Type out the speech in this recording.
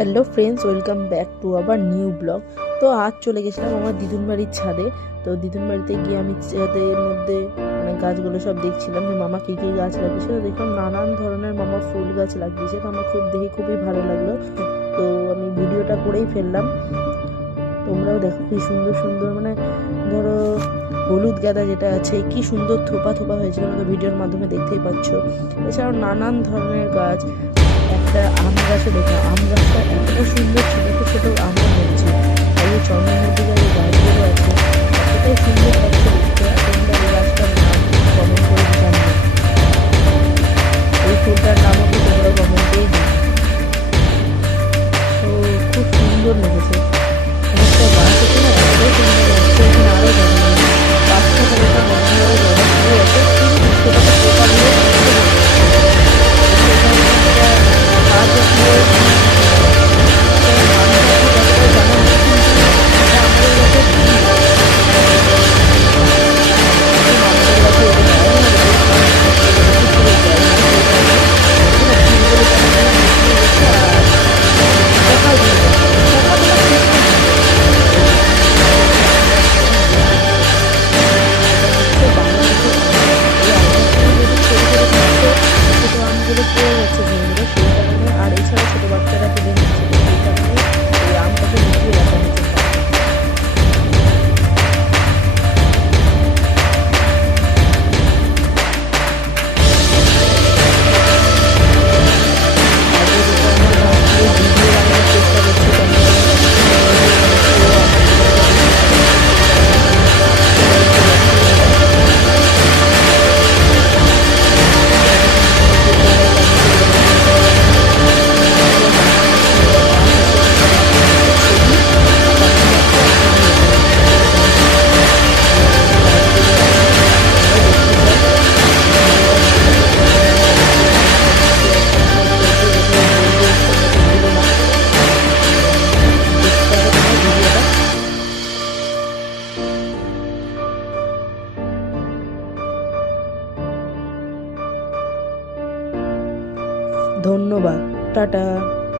Hello friends, welcome back to আবার new blog. তো আজ চলে গেছিলাম আমার দিদুন বাড়ির ছাদে। তো দিদুন বাড়িতে গিয়ে আমি ছাদের মধ্যে গাছগুলো সব দেখছিলাম যে মামা কী কী গাছ লাগিয়েছে। তো দেখলাম নানান ধরনের মামা ফুল গাছ লাগিয়েছে। তো আমার দেখে খুবই ভালো লাগলো। তো আমি ভিডিওটা করেই ফেললাম। তোমরাও দেখো কি সুন্দর সুন্দর, ধরো হলুদ গাঁদা যেটা আছে কি সুন্দর থোপা থোপা হয়েছিল, আমাদের ভিডিওর মাধ্যমে দেখতেই পাচ্ছ। এছাড়াও নানান ধরনের গাছ। একটা আম গাছও দেখলাম, আম গাছটা এতটা সুন্দর ছিল, ছোটো ছোটো আমও হয়েছে। আর এই চন্দ্রমল্লিকার যে গাছগুলো আছে এতটাই সুন্দর লাগছে দেখতে। আর তোমরা এই গাছটার নাম কমেন্ট করে জানিও, এই ফুলটার নামও তো তোমরা কমেন্টেই দিও। তো খুব সুন্দর লেগেছে। একটা গাছ আছে না, এতটাই সুন্দর লাগছে। এখানে আরও জানি পাঁচটা একটা মন্দির জবা ফুল আছে, কিন্তু সেটাকে পোকা দিয়ে গাছ আমগুলো পড়ে যাচ্ছে ভেঙে, সেই কারণে। আর এছাড়া ছোটো বাচ্চারা তুলে নিচ্ছে, তো সেই কারণে এই আমটাকে লুকিয়ে রাখা হয়েছে। ধন্যবাদ, টাটা।